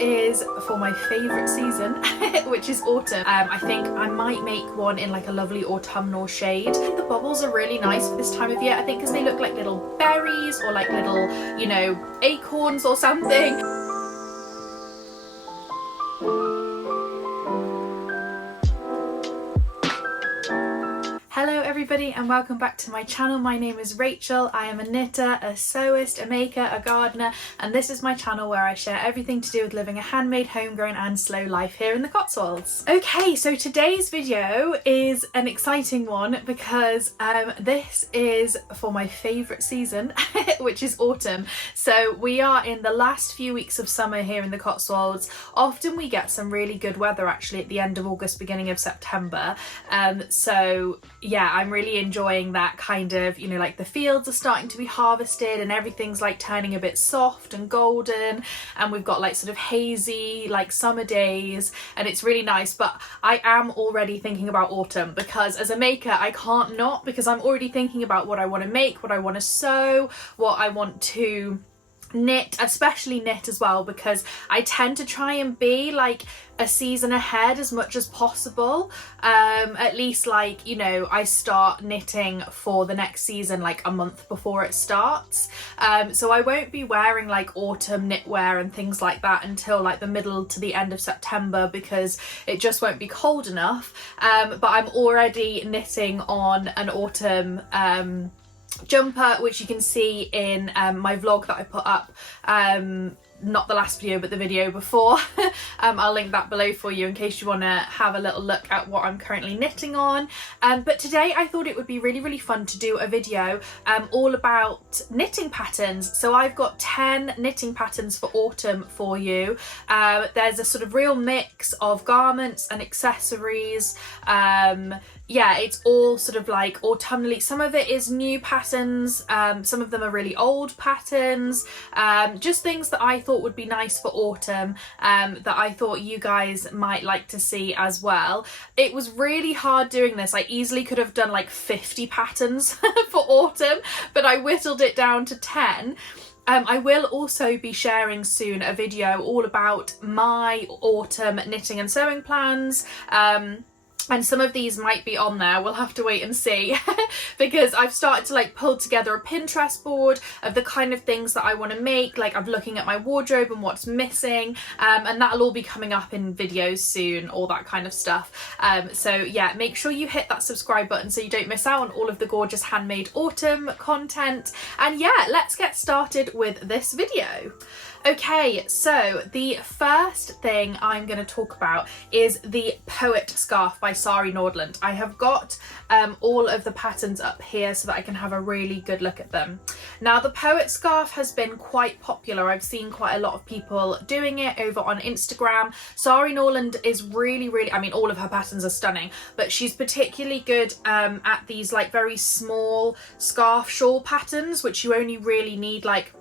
is for my favourite season, which is autumn. I think I might make one in like a lovely autumnal shade. The bubbles are really nice for this time of year, I think, because they look like little berries or like little, you know, acorns or something. Hello everybody and welcome back to my channel. My name is Rachel. I am a knitter, a sewist, a maker, a gardener, and this is my channel where I share everything to do with living a handmade, homegrown and slow life here in the Cotswolds. Okay, so today's video is an exciting one because this is for my favourite season, which is autumn. So we are in the last few weeks of summer here in the Cotswolds. Often we get some really good weather actually at the end of August, beginning of September. So yeah, I'm really enjoying that kind of, you know, like the fields are starting to be harvested and everything's like turning a bit soft and golden, and we've got like sort of hazy like summer days and it's really nice. But I am already thinking about autumn because as a maker I can't not, because I'm already thinking about what I want to make, what I want to sew, what I want to knit, especially knit as well, because I tend to try and be like a season ahead as much as possible. At least, like, you know, I start knitting for the next season like a month before it starts. So I won't be wearing like autumn knitwear and things like that until like the middle to the end of September because it just won't be cold enough. But I'm already knitting on an autumn jumper, which you can see in my vlog that I put up, not the last video but the video before. I'll link that below for you in case you want to have a little look at what I'm currently knitting on. But today I thought it would be really fun to do a video all about knitting patterns. So I've got 10 knitting patterns for autumn for you. There's a sort of real mix of garments and accessories. Yeah, it's all sort of like autumnally. Some of it is new patterns, some of them are really old patterns, just things that I thought would be nice for autumn, that I thought you guys might like to see as well. It was really hard doing this. I easily could have done like 50 patterns for autumn, but I whittled it down to 10. I will also be sharing soon a video all about my autumn knitting and sewing plans. And some of these might be on there, we'll have to wait and see because I've started to like pull together a Pinterest board of the kind of things that I want to make. Like I'm looking at my wardrobe and what's missing, and that'll all be coming up in videos soon, all that kind of stuff. So yeah, make sure you hit that subscribe button so you don't miss out on all of the gorgeous handmade autumn content. And yeah, let's get started with this video. Okay, so the first thing I'm going to talk about is the Poet Scarf by Sari Nordland. I have got all of the patterns up here so that I can have a really good look at them. Now the Poet Scarf has been quite popular. I've seen quite a lot of people doing it over on Instagram. Sari Nordland is really, I mean, all of her patterns are stunning, but she's particularly good at these like very small scarf shawl patterns, which you only really need like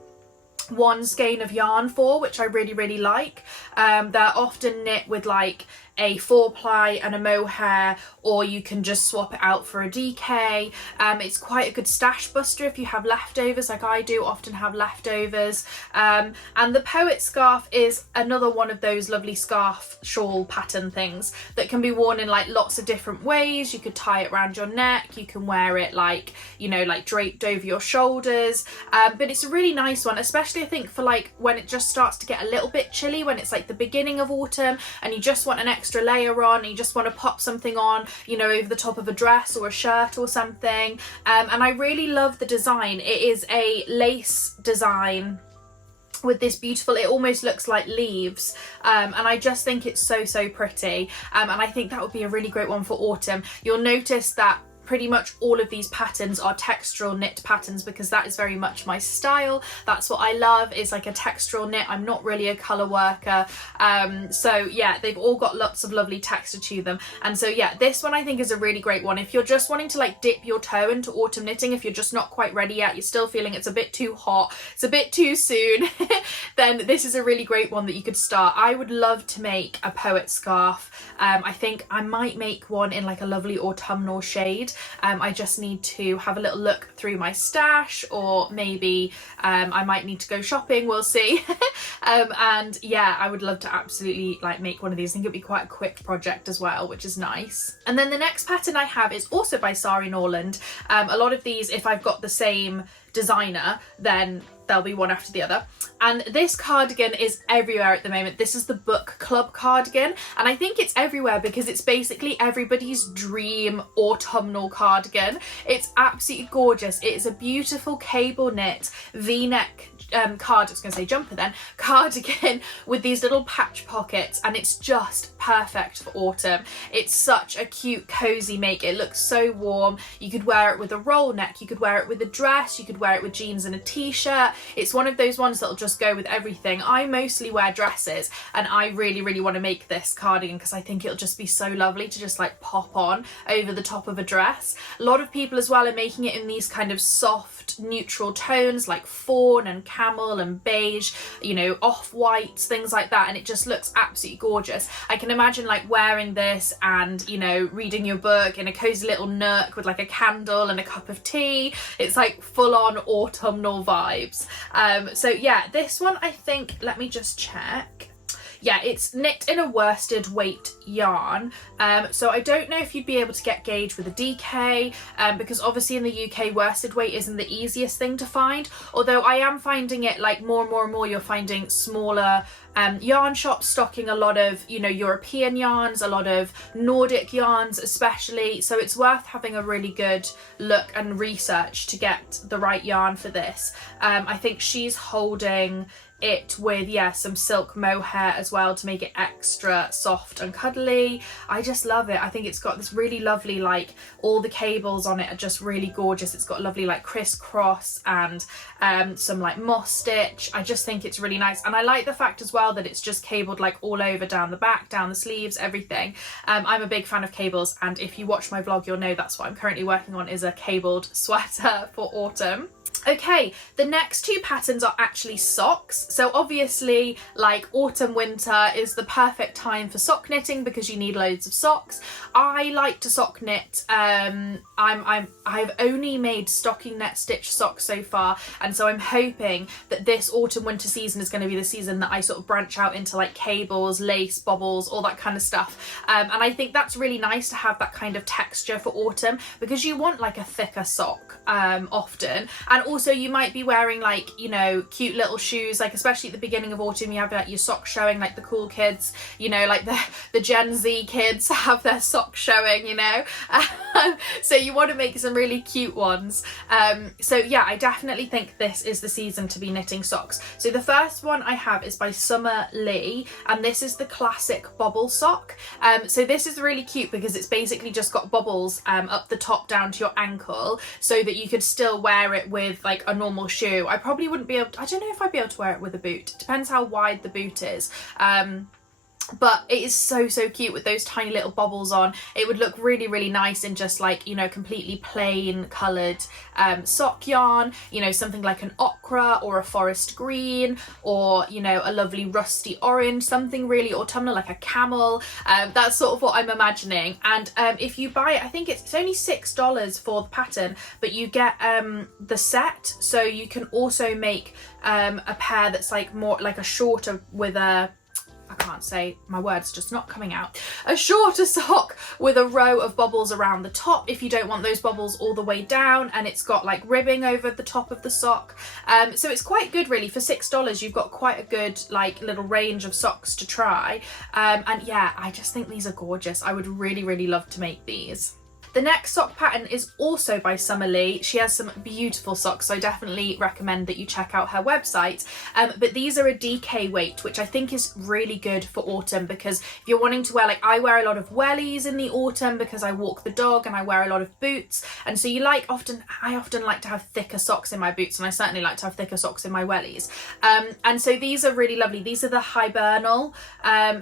one skein of yarn for, which I really like. They're often knit with like a 4-ply and a mohair, or you can just swap it out for a DK. It's quite a good stash buster if you have leftovers, like I do often have leftovers. And the Poet Scarf is another one of those lovely scarf shawl pattern things that can be worn in like lots of different ways. You could tie it around your neck, you can wear it like, you know, like draped over your shoulders, but it's a really nice one, especially I think for like when it just starts to get a little bit chilly, when it's like the beginning of autumn and you just want an extra layer on and you just want to pop something on, you know, over the top of a dress or a shirt or something. And I really love the design. It is a lace design with this beautiful, it almost looks like leaves, and I just think it's so pretty, and I think that would be a really great one for autumn. You'll notice that pretty much all of these patterns are textural knit patterns because that is very much my style. That's what I love, is like a textural knit. I'm not really a colour worker, so yeah, they've all got lots of lovely texture to them. And so yeah, this one I think is a really great one if you're just wanting to like dip your toe into autumn knitting. If you're just not quite ready yet, you're still feeling it's a bit too hot, it's a bit too soon, then this is a really great one that you could start. I would love to make a Poet Scarf. I think I might make one in like a lovely autumnal shade. I just need to have a little look through my stash, or maybe I might need to go shopping, we'll see. And yeah, I would love to absolutely like make one of these. I think it'd be quite a quick project as well, which is nice. And then the next pattern I have is also by Sari Norland. A lot of these, if I've got the same designer, then there'll be one after the other. And this cardigan is everywhere at the moment. This is the book club cardigan, and I think it's everywhere because it's basically everybody's dream autumnal cardigan. It's absolutely gorgeous. It is a beautiful cable knit v-neck cardigan with these little patch pockets, and it's just perfect for autumn. It's such a cute cozy make. It looks so warm. You could wear it with a roll neck, you could wear it with a dress, you could wear it with jeans and a t-shirt. It's one of those ones that'll just go with everything. I mostly wear dresses, and I really want to make this cardigan because I think it'll just be so lovely to just like pop on over the top of a dress. A lot of people as well are making it in these kind of soft neutral tones like fawn and camel and beige, you know, off-whites, things like that, and it just looks absolutely gorgeous. I can imagine like wearing this and, you know, reading your book in a cozy little nook with like a candle and a cup of tea. It's like full-on autumnal vibes. So yeah, this one I think, let me just check. Yeah, it's knit in a worsted weight yarn. So I don't know if you'd be able to get gauge with a DK, because obviously in the UK worsted weight isn't the easiest thing to find, although I am finding it like more and more you're finding smaller yarn shops stocking a lot of, you know, European yarns, a lot of Nordic yarns especially, so it's worth having a really good look and research to get the right yarn for this. I think she's holding it with, yeah, some silk mohair as well to make it extra soft and cuddly. I just love it. I think it's got this really lovely, like, all the cables on it are just really gorgeous. It's got lovely like crisscross and some like moss stitch. I just think it's really nice, and I like the fact as well that it's just cabled like all over, down the back, down the sleeves, everything. I'm a big fan of cables, and if you watch my vlog you'll know that's what I'm currently working on, is a cabled sweater for autumn. Okay, the next two patterns are actually socks. So obviously, like, autumn winter is the perfect time for sock knitting because you need loads of socks. I like to sock knit. I've only made stocking net stitch socks so far, and so I'm hoping that this autumn winter season is going to be the season that I sort of branch out into like cables, lace, bobbles, all that kind of stuff. And I think that's really nice to have that kind of texture for autumn, because you want like a thicker sock often, and also you might be wearing like, you know, cute little shoes, like especially at the beginning of autumn you have like your socks showing, like the cool kids, you know, like the Gen Z kids have their socks showing, you know. So you want to make some really cute ones. So yeah, I definitely think this is the season to be knitting socks. So the first one I have is by Summer Lee, and this is the classic bobble sock. So this is really cute because it's basically just got bobbles up the top down to your ankle, so that you could still wear it with like a normal shoe. I probably wouldn't be able to, I don't know if I'd be able to wear it with a boot. Depends how wide the boot is. But it is so cute with those tiny little bobbles on. It would look really nice in just like, you know, completely plain coloured sock yarn, you know, something like an ochre or a forest green, or, you know, a lovely rusty orange, something really autumnal like a camel. That's sort of what I'm imagining. And if you buy it, I think it's only $6 for the pattern, but you get the set, so you can also make a pair that's like more like a shorter with a, I can't say, my words just not coming out, a shorter sock with a row of bobbles around the top if you don't want those bobbles all the way down, and it's got like ribbing over the top of the sock. So it's quite good really. For $6 you've got quite a good like little range of socks to try. And yeah, I just think these are gorgeous. I would really love to make these. The next sock pattern is also by Summer Lee. She has some beautiful socks, so I definitely recommend that you check out her website. But these are a DK weight, which I think is really good for autumn, because if you're wanting to wear, like, I wear a lot of wellies in the autumn because I walk the dog and I wear a lot of boots, and so I often like to have thicker socks in my boots, and I certainly like to have thicker socks in my wellies. And so these are really lovely. These are the Hibernal, I'm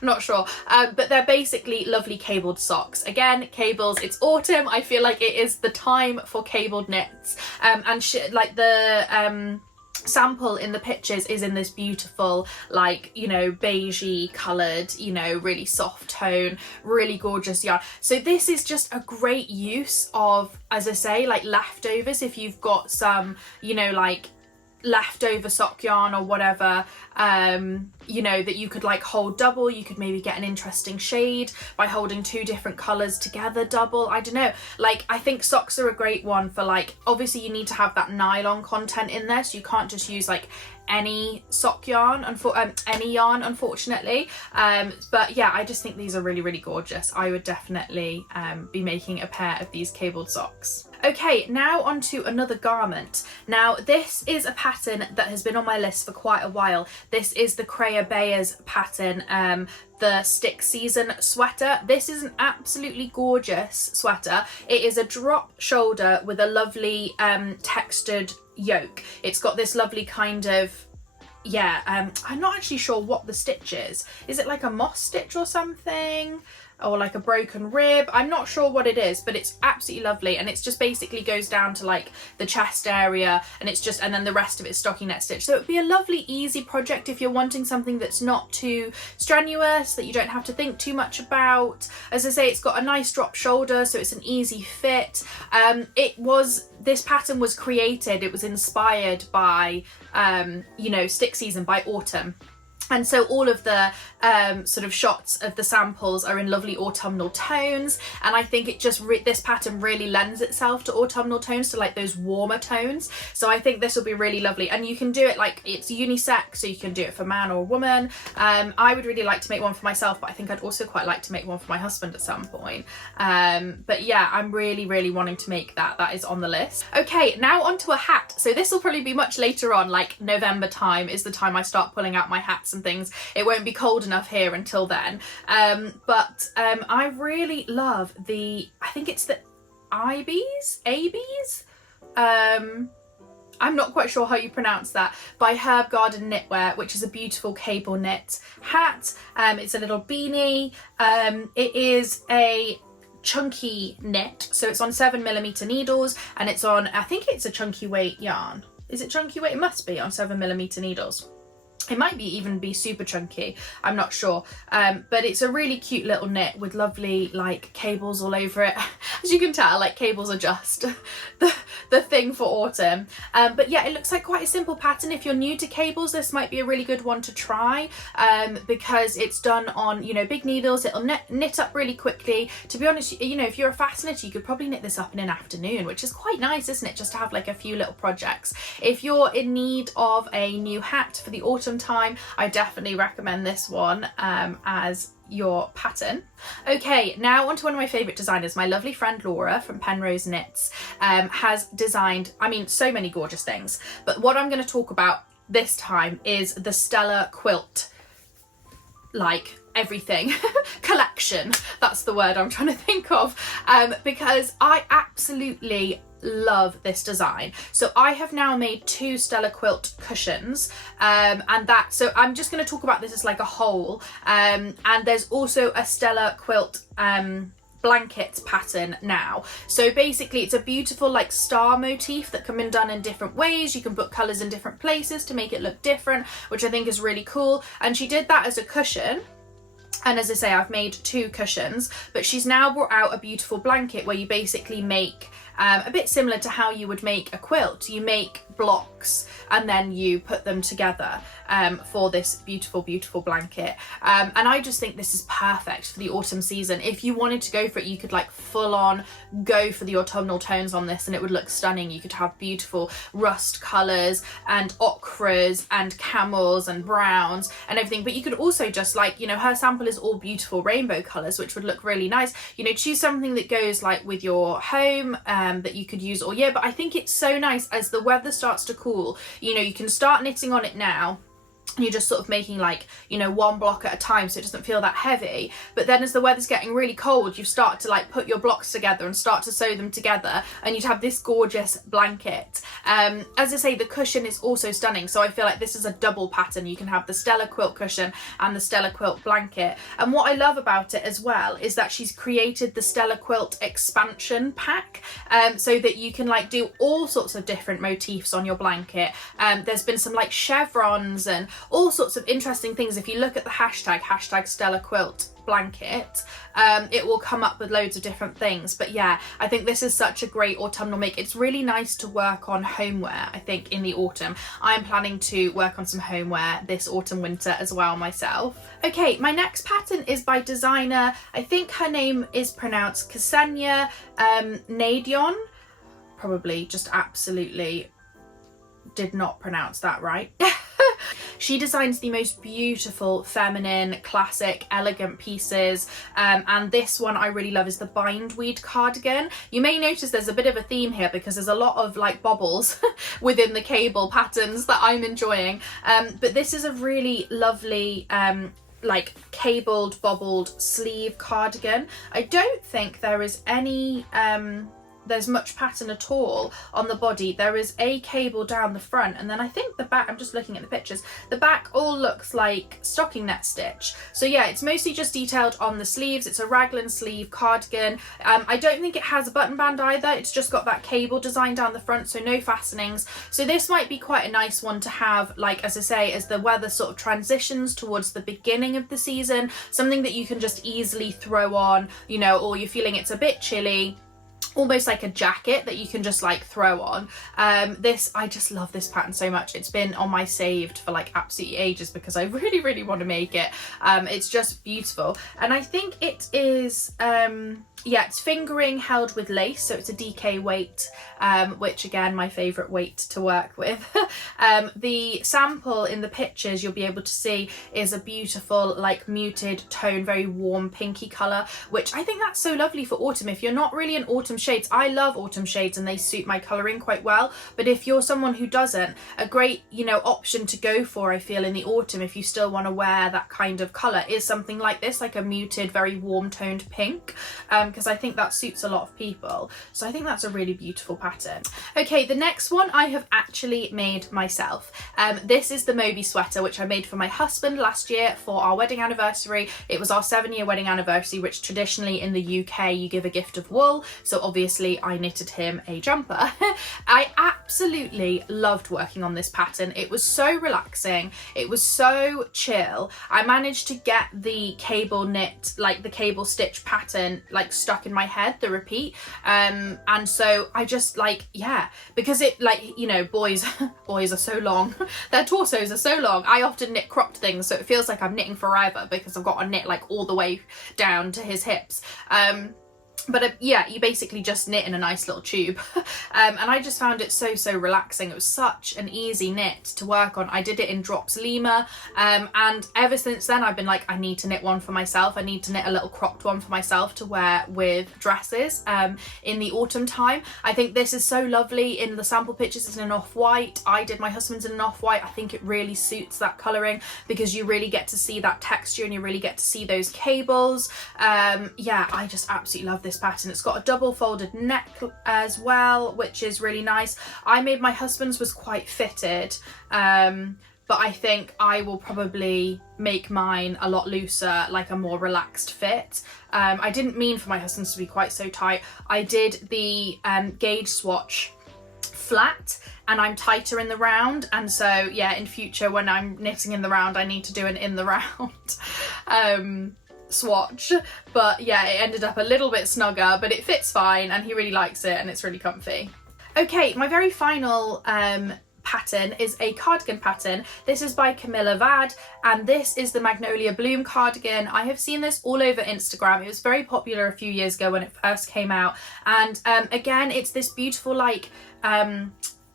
not sure, but they're basically lovely cabled socks. Again, cables, it's autumn. I feel like it is the time for cabled knits. And like the sample in the pictures is in this beautiful, like, you know, beigey coloured, you know, really soft tone, really gorgeous yarn. So this is just a great use of, as I say, like leftovers. If you've got some, you know, like leftover sock yarn or whatever, you know, that you could like hold double. You could maybe get an interesting shade by holding 2 different colours together double. I don't know, like I think socks are a great one for, like, obviously you need to have that nylon content in there, so you can't just use like any sock yarn, any yarn, unfortunately. But yeah, I just think these are really gorgeous. I would definitely be making a pair of these cabled socks. Okay, now onto another garment. Now this is a pattern that has been on my list for quite a while. This is the Creya Bayers pattern, the Stick Season sweater. This is an absolutely gorgeous sweater. It is a drop shoulder with a lovely textured yoke. It's got this lovely kind of, yeah, I'm not actually sure what the stitch is. Is it like a moss stitch or something? Or like a broken rib? I'm not sure what it is, but it's absolutely lovely, and it's just basically goes down to like the chest area, and it's just, and then the rest of it's stockinette stitch. So it would be a lovely easy project if you're wanting something that's not too strenuous, that you don't have to think too much about. As I say, it's got a nice drop shoulder, so it's an easy fit. This pattern was created, it was inspired by you know, Stick Season by Autumn. And so all of the sort of shots of the samples are in lovely autumnal tones, and I think it just this pattern really lends itself to autumnal tones, to like those warmer tones. So I think this will be really lovely, and you can do it like, it's unisex, so you can do it for man or woman. I would really like to make one for myself, but I think I'd also quite like to make one for my husband at some point. But yeah, I'm really wanting to make that. That is on the list. Okay, now onto a hat. So this will probably be much later on, like November time is the time I start pulling out my hats and things. It won't be cold enough here until then, but I really love the, I think it's the Abies, I'm not quite sure how you pronounce that, by Herb Garden Knitwear, which is a beautiful cable knit hat. It's a little beanie. It is a chunky knit, so it's on 7mm needles, and it's on, I think it's a chunky weight yarn. Is it chunky weight? It must be on 7mm needles. It might even be super chunky, I'm not sure, but it's a really cute little knit with lovely like cables all over it. As you can tell, like cables are just the thing for autumn. But yeah, it looks like quite a simple pattern. If you're new to cables, this might be a really good one to try, because it's done on, you know, big needles. It'll knit up really quickly. To be honest, you know, if you're a fast knitter, you could probably knit this up in an afternoon, which is quite nice, isn't it? Just to have like a few little projects. If you're in need of a new hat for the autumn time, I definitely recommend this one as your pattern. Okay, now onto one of my favourite designers. My lovely friend Laura from Penrose Knits has designed, I mean, so many gorgeous things, but what I'm going to talk about this time is the Stella quilt, like everything collection. That's the word I'm trying to think of, because I absolutely love this design. So I have now made 2 Stella quilt cushions, so I'm just going to talk about this as like a whole, and there's also a Stella quilt blankets pattern now. So basically it's a beautiful like star motif that can be done in different ways. You can put colours in different places to make it look different, which I think is really cool. And she did that as a cushion. And as I say, I've made 2 cushions, but she's now brought out a beautiful blanket where you basically make a bit similar to how you would make a quilt. You make blocks and then you put them together for this beautiful blanket, and I just think this is perfect for the autumn season. If you wanted to go for it, you could like full on go for the autumnal tones on this and it would look stunning. You could have beautiful rust colours and ochres and camels and browns and everything, but you could also just like, you know, her sample is all beautiful rainbow colours, which would look really nice. You know, choose something that goes like with your home, that you could use all year. But I think it's so nice as the weather starts to cool, you know, you can start knitting on it now, you're just sort of making like, you know, one block at a time so it doesn't feel that heavy. But then as the weather's getting really cold, you start to like put your blocks together and start to sew them together, and you'd have this gorgeous blanket. As I say, the cushion is also stunning, so I feel like this is a double pattern. You can have the Stella quilt cushion and the Stella quilt blanket. And what I love about it as well is that she's created the Stella quilt expansion pack, so that you can like do all sorts of different motifs on your blanket. There's been some like chevrons and all sorts of interesting things. If you look at the hashtag Stella Quilt blanket, it will come up with loads of different things. But yeah, I think this is such a great autumnal make. It's really nice to work on homeware, I think, in the autumn. I'm planning to work on some homeware this autumn winter as well myself. Okay, my next pattern is by designer, I think her name is pronounced Ksenia Nadion. Probably just absolutely did not pronounce that right. She designs the most beautiful, feminine, classic, elegant pieces, and this one I really love is the Bindweed cardigan. You may notice there's a bit of a theme here because there's a lot of like bobbles within the cable patterns that I'm enjoying, but this is a really lovely like cabled, bobbled sleeve cardigan. I don't think there is any there's much pattern at all on the body. There is a cable down the front, and then I think the back, I'm just looking at the pictures, the back all looks like stocking net stitch. So yeah, it's mostly just detailed on the sleeves. It's a raglan sleeve cardigan. I don't think it has a button band either. It's just got that cable design down the front, so no fastenings. So this might be quite a nice one to have, like, as I say, as the weather sort of transitions towards the beginning of the season, something that you can just easily throw on, you know, or you're feeling it's a bit chilly, almost like a jacket that you can just like throw on. I just love this pattern so much. It's been on my saved for like absolutely ages because I really want to make it. It's just beautiful, and I think it is yeah, it's fingering held with lace, so it's a DK weight, which again, my favourite weight to work with. The sample in the pictures you'll be able to see is a beautiful like muted tone, very warm pinky colour, which I think that's so lovely for autumn. If you're not really in autumn shades, I love autumn shades and they suit my colouring quite well, but if you're someone who doesn't, a great, you know, option to go for, I feel, in the autumn, if you still want to wear that kind of colour, is something like this, like a muted, very warm toned pink, because I think that suits a lot of people. So I think that's a really beautiful pattern. Okay, the next one I have actually made myself. This is the Moby Sweater, which I made for my husband last year for our wedding anniversary. It was our 7-year wedding anniversary, which traditionally in the UK you give a gift of wool, so obviously I knitted him a jumper. I absolutely loved working on this pattern. It was so relaxing, it was so chill. I managed to get the cable knit, like the cable stitch pattern, like stuck in my head, the repeat, and so I just like, yeah, because it, like, you know, boys are so long, their torsos are so long. I often knit cropped things, so it feels like I'm knitting forever because I've got to knit like all the way down to his hips. But yeah, you basically just knit in a nice little tube. And I just found it so relaxing. It was such an easy knit to work on. I did it in Drops Lima, and ever since then I've been like, I need to knit one for myself. I need to knit a little cropped one for myself to wear with dresses in the autumn time. I think this is so lovely. In the sample pictures it's in an off-white. I did my husband's in an off-white. I think it really suits that colouring because you really get to see that texture and you really get to see those cables. Yeah, I just absolutely love this pattern. It's got a double folded neck as well, which is really nice. I made my husband's was quite fitted, but I think I will probably make mine a lot looser, like a more relaxed fit. I didn't mean for my husband's to be quite so tight. I did the gauge swatch flat and I'm tighter in the round, and so yeah, in future when I'm knitting in the round I need to do an in the round swatch. But yeah, it ended up a little bit snugger, but it fits fine and he really likes it and it's really comfy. Okay, my very final pattern is a cardigan pattern. This is by Camilla Vad and this is the Magnolia Bloom cardigan. I have seen this all over Instagram. It was very popular a few years ago when it first came out, and again it's this beautiful like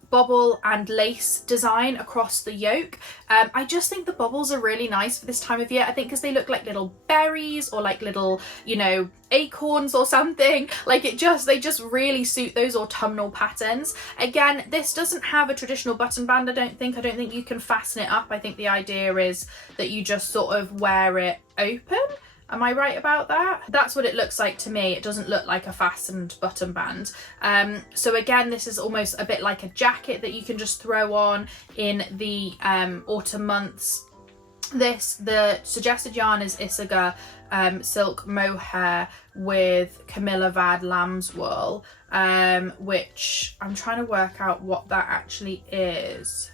bobble and lace design across the yoke. I just think the bobbles are really nice for this time of year. I think because they look like little berries or like little, you know, acorns or something. Like they just really suit those autumnal patterns. Again, this doesn't have a traditional button band, I don't think you can fasten it up. I think the idea is that you just sort of wear it open. Am I right about that? That's what it looks like to me. It doesn't look like a fastened button band. So again, this is almost a bit like a jacket that you can just throw on in the autumn months. The suggested yarn is Isaga silk mohair with Camilla Vad lamb's wool, which I'm trying to work out what that actually is.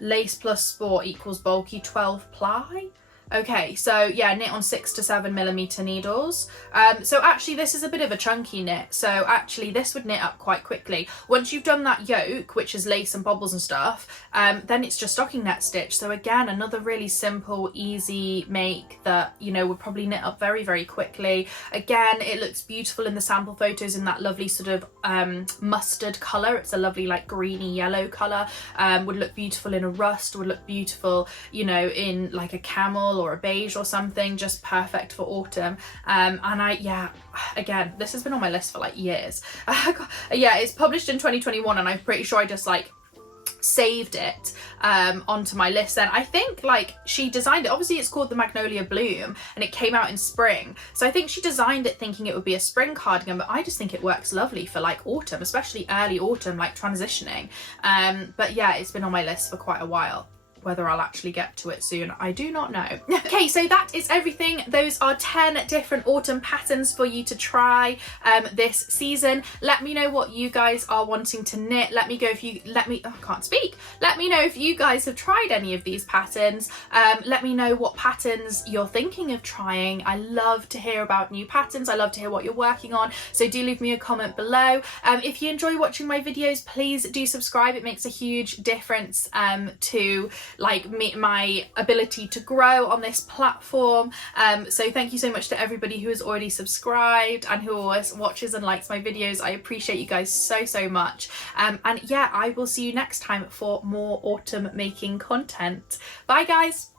Lace plus sport equals bulky 12 ply. Okay, so yeah, knit on 6 to 7 millimeter needles. So actually this is a bit of a chunky knit. So actually this would knit up quite quickly. Once you've done that yoke, which is lace and bobbles and stuff, then it's just stocking net stitch. So again, another really simple, easy make that, you know, would probably knit up very, very quickly. Again, it looks beautiful in the sample photos in that lovely sort of mustard color. It's a lovely like greeny yellow color. Would look beautiful in a rust, would look beautiful, you know, in like a camel or a beige or something, just perfect for autumn. And again, this has been on my list for like years. Yeah, it's published in 2021 and I'm pretty sure I just like saved it onto my list then. I think like she designed it, obviously it's called the Magnolia Bloom and it came out in spring, so I think she designed it thinking it would be a spring cardigan, but I just think it works lovely for like autumn, especially early autumn, like transitioning. But yeah, it's been on my list for quite a while. Whether I'll actually get to it soon, I do not know. Okay, so that is everything. Those are 10 different autumn patterns for you to try this season. Let me know what you guys are wanting to knit. Let me know if you guys have tried any of these patterns. Let me know what patterns you're thinking of trying. I love to hear about new patterns. I love to hear what you're working on. So do leave me a comment below. If you enjoy watching my videos, please do subscribe. It makes a huge difference to like my ability to grow on this platform. So thank you so much to everybody who has already subscribed and who always watches and likes my videos. I appreciate you guys so much. And yeah, I will see you next time for more autumn making content. Bye guys.